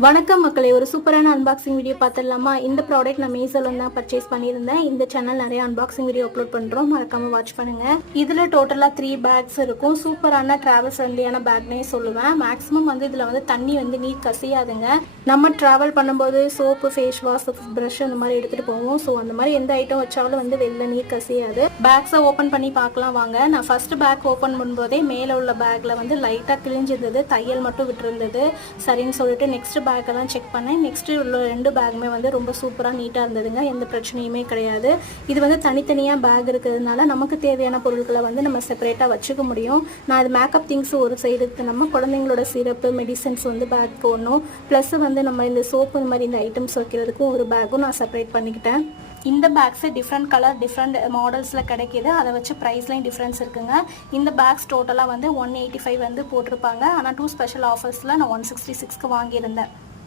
வணக்கம் மக்களே, ஒரு சூப்பரான அன்பாக்சிங் வீடியோ பார்த்துடலாமா? இந்த ப்ராடக்ட் நான் மீஷோல தான் பர்ச்சேஸ் பண்ணியிருந்தேன். இந்த சேனல் நிறைய அன்பாக்சிங் வீடியோ அப்லோட் பண்ணுறோம், மறக்காம வாட்ச் பண்ணுங்க. இதில் டோட்டலாக 3 பேக்ஸ் இருக்கும். சூப்பரான ட்ராவல் ஃப்ரெண்ட்லியான பேக்னே சொல்லுவேன். மேக்ஸிமம் வந்து இதில் வந்து தண்ணி வந்து நீர் கசியாதுங்க. நம்ம ட்ராவல் பண்ணும்போது சோப்பு, ஃபேஸ் வாஷ், ப்ரஷ் அந்த மாதிரி எடுத்துகிட்டு போவோம். ஸோ அந்த மாதிரி எந்த ஐட்டம் வச்சாலும் வந்து வெளில நீர் கசியாது. பேக்ஸை ஓப்பன் பண்ணி பார்க்கலாம் வாங்க. நான் ஃபர்ஸ்ட் பேக் ஓப்பன் பண்ணும்போதே மேலே உள்ள பேக்கில் வந்து லைட்டாக கிழிஞ்சிருந்தது, தையல் மட்டும் விட்டுருந்தது. சரின்னு சொல்லிட்டு நெக்ஸ்ட் பேக்கெல்லாம் செக் பண்ணேன். நெக்ஸ்ட்டு உள்ள 2 பேக்குமே வந்து ரொம்ப சூப்பராக நீட்டாக இருந்ததுங்க. எந்த பிரச்சனையுமே கிடையாது. இது வந்து தனித்தனியாக பேக் இருக்கிறதுனால நமக்கு தேவையான பொருட்களை வந்து நம்ம செப்பரேட்டாக வச்சுக்க முடியும். நான் இது மேக்கப் திங்ஸ் ஒரு சைடு, நம்ம குழந்தைங்களோட சிரப்பு, மெடிசன்ஸ் வந்து பேக் போடணும். ப்ளஸ் வந்து நம்ம இந்த சோப்பு இந்த மாதிரி இந்த ஐட்டம்ஸ் வைக்கிறதுக்கும் ஒரு பேக்கும் நான் செப்பரேட் பண்ணிக்கிட்டேன். இந்த பேக்ஸு டிஃப்ரெண்ட் கலர், டிஃப்ரெண்ட் மாடல்ஸில் கிடைக்கிது. அதை வச்சு ப்ரைஸ்லையும் டிஃப்ரென்ஸ் இருக்குங்க. இந்த பேக்ஸ் டோட்டலாக வந்து 185 வந்து போட்டிருப்பாங்க. ஆனால் 2 ஸ்பெஷல் ஆஃபர்ஸில் நான் 166க்கு வாங்கியிருந்தேன்.